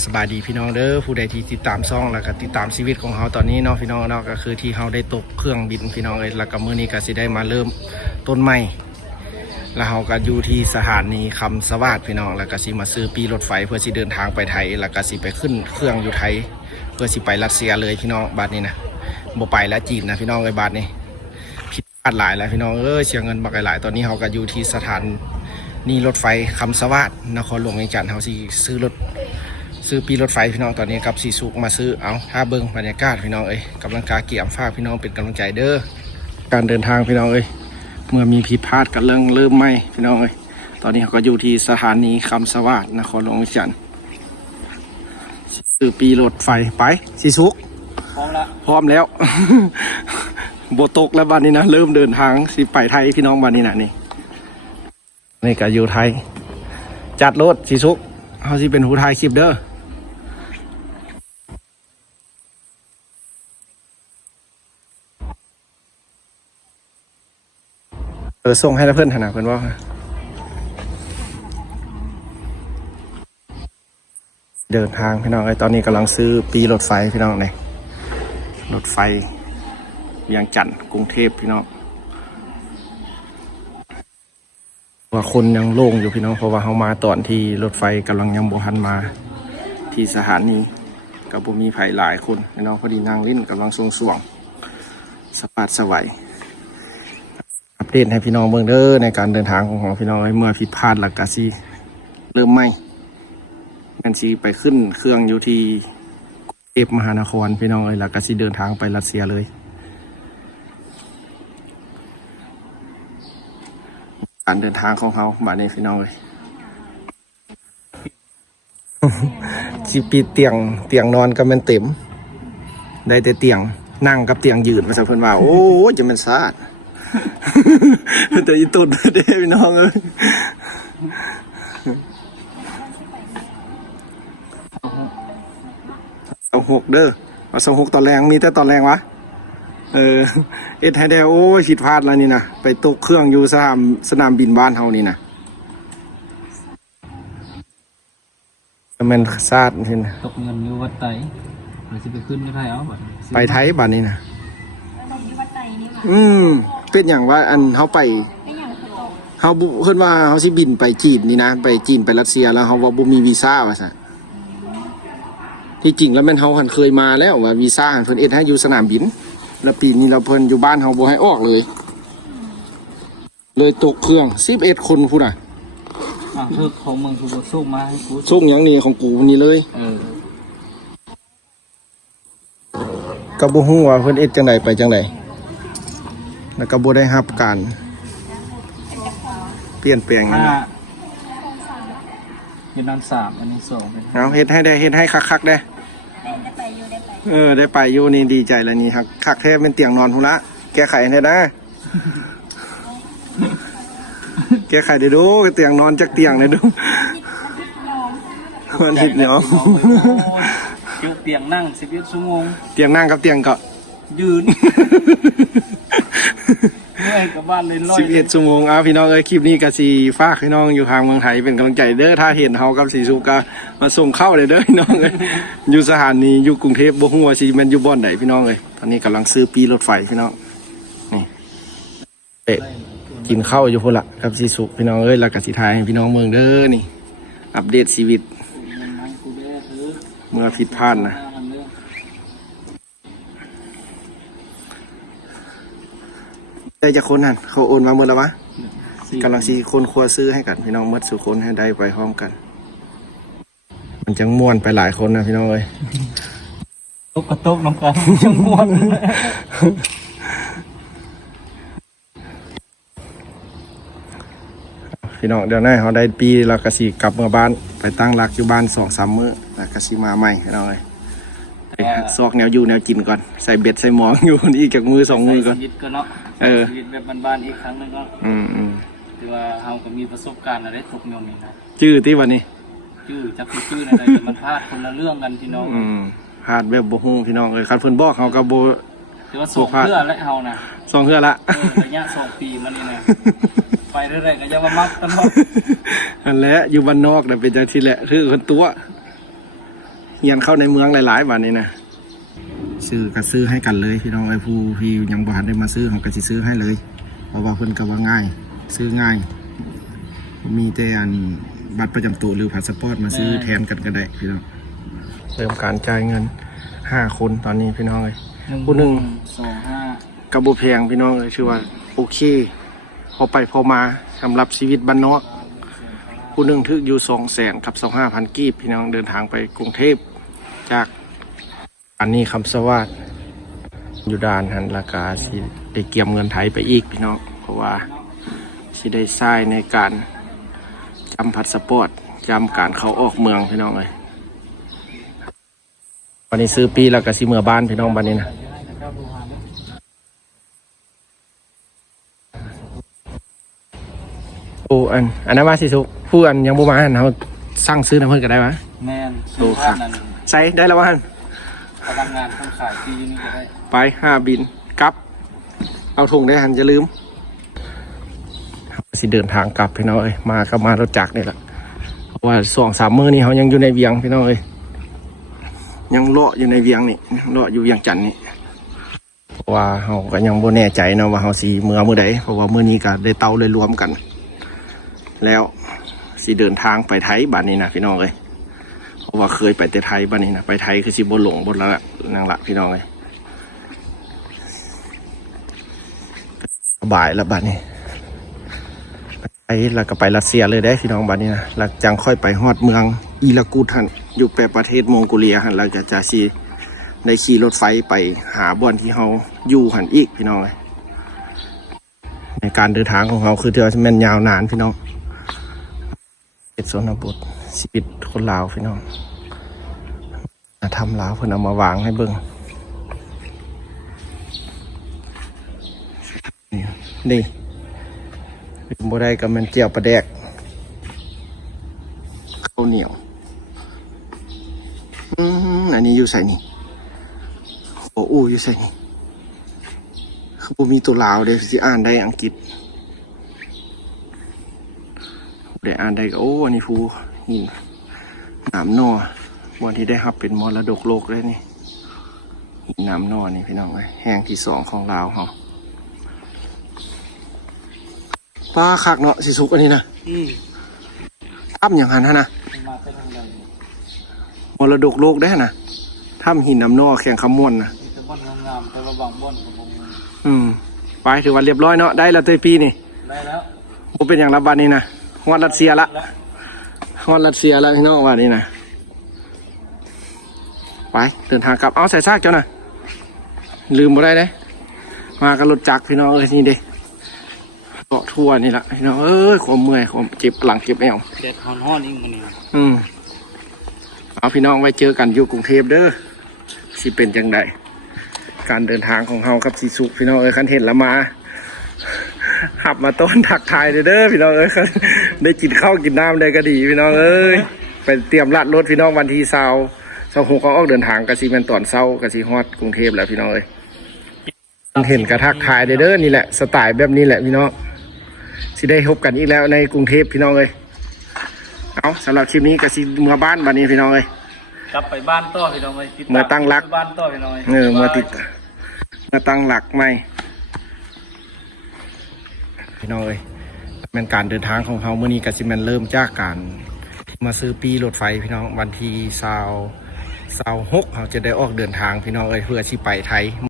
สบายดีพี่น้องเด้อผู้ใดที่ติดตามซ่องแล้วก็ติดตามชีวิตของเขาตอนนี้เนาะพี่น้องเนาะก็คือที่เขาได้ตกเครื่องบินพี่น้องเลยแล้วก็มื้อนี้ก็สิได้มาเริ่มต้นใหม่แล้วเขาก็อยู่ที่สถานีคำสวัสดิ์พี่น้องแล้วก็สิมาซื้อปีรถไฟเพื่อสิเดินทางไปไทยแล้วก็สิไปขึ้นเครื่องอยู่ไทยเพื่อสิไปรัสเซียเลยพี่น้องบัดนี้นะบ่ไปแล้วจีนนะพี่น้องเลยบัดนี้ผิดพลาดหลายแล้วพี่น้องเสียเงินบักหลายตอนนี้เขาก็อยู่ที่สถานีรถไฟคำสวัสดิ์นครหลวงเวียงจันทร์เขาสิซื้อปีรถไฟพี่น้องตอนนี้กับสีสุกมาซื้อเอาถ้าเบิ้งบรรยากาศพี่น้องกำลังกาเกี่ยมฝากพี่น้องเป็นกำลังใจเด้อการเดินทางพี่น้องเมื่อมีผิดพลาดกันเริ่มไหมพี่น้องตอนนี้เขาก็อยู่ที่สถานีคำสวัสดิ์นครหลวงเวียงจันทร์ซื้อปีรถไฟไปสีสุกพร้อมแล้ว โบตกแล้วบ้านนี้นะเริ่มเดินทางสิไปไทยพี่น้องบ้านนี้นะนี่ก็อยู่ไทยจัดรถสีสุกเขาสิเป็นผู้ถ่ายคลิปเด้อส่งให้เพื่อนถนัดเพื่อนว่าเดินทางพี่น้องตอนนี้กำลังซื้อปีรถไฟพี่น้องรถไฟเวียงจันทร์กรุงเทพพี่น้องว่าคนยังโล่งอยู่พี่น้องเพราะว่าเขามาตอนที่รถไฟกำลังยังบ่ทันมาที่สถานีกับบุมีไผ่หลายคนพี่น้องพอดีนางลิ้นกำลังสวงสะปัดสวัยอัปเดตให้พี่น้องเบิ่งเด้อในการเดินทางของพี่น้องเมื่อผิดพลาดหลักกะซีเริ่มไม่แมนซีไปขึ้นเครื่องอยู่ที่กรุงเทพมหานครพี่น้องหลักกะซีเดินทางไปรัสเซียเลยการเดินทางของเขาบาดนี้พี่น้องชีปีเตียงนอนก็มันเต็มได้แต่เตียงนั่งกับเตียงยืนมาสักเพิ่นว่าโอ้จะมันซาดแต่อีตุ่นเด้พี่น้องเอา6เด้อเอา26ตอนแรงมีแต่ตอนแรงวะเอ็ดไฮเดโอ้ผิดพลาดแล้วนี่นะไปตกเครื่องอยู่สนามบินบ้านเฮานี่นะมันซาดเห็นตกเงินอยู่วัดไตเราจะไปขึ้นไม่ได้เอาไปไทยบ้านนี้นะเป็นอย่างว่าอันเฮาไปเฮาเพิ่นว่าเฮาสิบินไปจีนนี่นะไปจีนไปรัสเซียแล้วเฮาว่าบ่มีวีซ่าว่าซั่นที่จริงแล้วแม่นเฮาเคยมาแล้วว่าวีซ่าเพิ่นเอ็ดให้อยู่สนามบินแล้วปีนี้เราเพิ่นอยู่บ้านเฮาบ่ให้ออกเลยตกเครื่อง11คนพุ่นน่ะเพิ่นของเมืองกูส่งมาให้กูส่งหยังนี่ของกูนี่เลยก็บ่ฮู้ว่าเพิ่นเอ็ดจังได๋ไปจังได๋แล้วก็บ่ได้รับการเปลี่ยนแปลงหยังเป็นนอน3อันนี้2เอาเฮ็ดให้คักๆได้ได้ไปอยู่นี่ดีใจแล้วนี่คักแท้เป็นเตียงนอนพุ่นละแก้ไขให้ได้แก้ไขได้ดูเตียงนอนจักเตียงได้ดูมันผิดเนาะเตียงนั่ง11ชั่วโมงเตียงนั่งกับเตียงก็ยืนเมื่อยกับบ้านเลย11ชั่วโมงพี่น้องคลิปนี้ก็สิฝากพี่น้องอยู่ทางเมืองไทยเป็นกำลังใจเด้อถ้าเห็นเฮากับสีสุกมาส่งเข้าเลยเด้อพี่น้องอยู่สถานีอยู่กรุงเทพบ่ฮู้ว่าสิแม่นอยู่บ่อนใดพี่น้องตอนนี้กำลังซื้อปีรถไฟพี่น้องนี่กินข้าวอยู่พุ่นละกับสีสุกพี่น้องแล้วก็สิถ่ายให้พี่น้องเมืองเด้อนี่อัปเดตชีวิตเมื่อผิดพลาดนะได้จากคนนั่นเขาโอนมาเมื่อแล้ววะกำลังซีคนครัวซื้อให้กันพี่น้องมัดสู่คนให้ได้ไปพร้อมกันมันจังม่วนไปหลายคนนะพี่น้องตกกระตกน้ำกันจังม่วนพี่น้องเดี๋ยวนี้เขาได้ปีแล้วก็สิกลับมาบ้านไปตั้งรักอยู่บ้าน2-3 มื้อแล้วก็สิมาใหม่พี่น้องซอกแนวอยู่แนวกินก่อนใส่เบ็ดใส่หมองอยู่อีกจากมือ2 มือก่อนชีวิตก็เนาะชีวิตแบบบ้านๆอีกครั้งนึงเนาะคือว่าเฮาก็มีประสบการณ์อะไรตกยมนี่นะชื่อที่วันนี้จักชื่ออะไรมันพลาดคนละเรื่องกันพี่น้องพลาดแบบบ่ฮู้พี่น้องคันเพิ่นบอกเขาก็บ่ถือว่าส่งเพื่อและเฮานะส่งเพื่อละระยะ2 ปีมันนี่นะไปเรื่อยๆก็ยังมามักตลอดนั่นแหละอยู่บ้านนอกน่ะเป็นจังซี่แหละคือคนตัว เฮียนเข้าในเมืองหลายๆวันนี้นะซื้อก็ซื้อให้กันเลยพี่น้องไอ้ผู้ที่ยังบ่ทันได้มาซื้อเขาก็สิซื้อให้เลยเพราะว่าเพิ่นก็ว่าง่ายซื้อง่ายมีแต่อันบัตรประจำตัวหรือพาสปอร์ตมาซื้อแทนกันก็ได้พี่น้องเริ่มการจ่ายเงิน5คนตอนนี้พี่น้องเลยผู้หนึ่ง 25 กระบุแพงพี่น้องเลยชื่อว่าโอเคพอไปพอมาสำหรับชีวิตบ้านนอกผู้หนึ่งทึกอยู่200,000กับ25,000กีบพี่น้องเดินทางไปกรุงเทพจากอันนี้คำสวัสดิ์อยู่ด่านหันราคาสิได้เกี่ยมเงินไทยไปอีกพี่น้องเพราะว่าสิได้ใช้ในการจำพาสปอร์ตจำการเข้าออกเมืองพี่น้องเลยวันนี้ซื้อปีแล้วก็สิเมื่อบ้านพี่น้องบ้านนี้นะอันนั้นว่าสิสุผู้อันยังบ่มาอันเขาสั่งซื้อน้ำเพิ่นก็ได้วะ แม่น โอ้ครับใส่ได้แล้ววะอัน พนักงานคนขายที่นี่ก็ได้ ไป5 บินกลับเอาถุงได้หันจะลืมสิเดินทางกลับพี่น้องเอ้ยมาก็มารถจักรนี่แหละเพราะว่า2-3 มื้อนี้เขายังอยู่ในเวียงพี่น้องเอ้ยยังเลาะอยู่ในเวียงนี่เลาะอยู่เวียงจันทน์นี่เพราะว่าเขาก็ยังบ่แน่ใจเนาะว่าเขาสิมื้อใดเพราะว่ามื้อนี้ก็ได้เตาเลยรวมกันแล้วสิเดินทางไปไทยบ้านนี้นะพี่น้องเอ้ยเพราะว่าเคยไปแต่ไทยบ้านนี้นะไปไทยคือสิบ่หลงบ่ละนั่งละพี่น้องเอ้ยสบายแล้วบ้านนี้ไปแล้วก็ไปรัสเซียเลยได้พี่น้องบ้านนี้นะแล้วจังค่อยไปฮอดเมืองอีลากูดหันอยู่แปประเทศมองโกเลียหันแล้วจะสิได้ขี่รถไฟไปหาบ่อนที่เฮาอยู่หันอีกพี่น้องเอ้ยในการเดินทางของเขาคือเทื่อแม่นยาวนานพี่น้องเป็นชนบทชีวิตคนลาวพี่น้องทำลาวเพิ่นเอามาวางให้เบิ่งนี่บ่ได้ก็มันเจียวปลาแดกข้าวเหนียวอันนี้อยู่ใส่นี่โอ้อยู่ใส่นี่คือบ่มีตัวลาวเด้สิอ่านได้อังกฤษได้อ่านได้ก็โอ้อันนี้ภูหินน้ำนอวันที่ได้รับเป็นมรดกโลกเลยนี่หินน้ำนอนี่พี่น้องเอ้ยแห่งที่2ของลาวเฮาปลาคักเนาะสิสุกอันนี้นะถ้ำอย่างหันฮะนะ มาเป็นทางใด มรดกโลกได้นะถ้ำหินน้ำนอแข่งคำม่วนนะ มีแต่บ่อนงามๆแต่ว่าบางบ่อนก็บ่งาม ไปถือว่าเรียบร้อยเนาะได้แล้วเตยปีนี่ ได้แล้ว ผมเป็นอย่างรับวันนี้นะฮอดรัสเซียละฮอดรัสเซียแล้วพี่น้องวันนี้นะไปเดินทางกลับเอาใส่ซากเจ้านะลืมบ่ได้เลยมากับรถจักรพี่น้องเอ้ยนี่เด้เกาะทั่วนี่แหละพี่น้องเอ้ยความเมื่อยความเจ็บหลังเจ็บแอว เด็ดฮ้อนๆอีกมื้อนี้ เอาพี่น้องไว้เจอกันอยู่กรุงเทพเด้อสิเป็นจังไดการเดินทางของเฮาครับสิสุขพี่น้องเอ้ยคันเห็นแล้วมาขับมาต้อนถักทายเด้อพี่น้องเอ้ยได้กินข้าวกินน้ำได้ก็ดีพี่น้องเอ้ยไปเตรียมลัดรถพี่น้องวันที่26เขาออกเดินทางกะสิแม่นตอนเช้ากะสิฮอดกรุงเทพแล้วพี่น้องเอ้ยเห็นกระทักทายเด้อนี่แหละสไตล์แบบนี้แหละพี่น้องสิได้พบกันอีกแล้วในกรุงเทพพี่น้องเอ้ยเอาสำหรับคลิปนี้กะสิเมื่อบ้านบัดนี้พี่น้องเอ้ย กลับไปบ้านต่อพี่น้องเลย เมื่อตั้งรัก บ้านต่อพี่น้อง มาตั้งหลักใหม่พี่น้องเอ้ยเป็นการเดินทางของเขาเมื่อนี้กสิแมนเริ่มจากการมาซื้อปีรถไฟพี่น้องวันที่26เขาจะได้ออกเดินทางพี่น้องเอ้ยเพื่อที่ไปไทย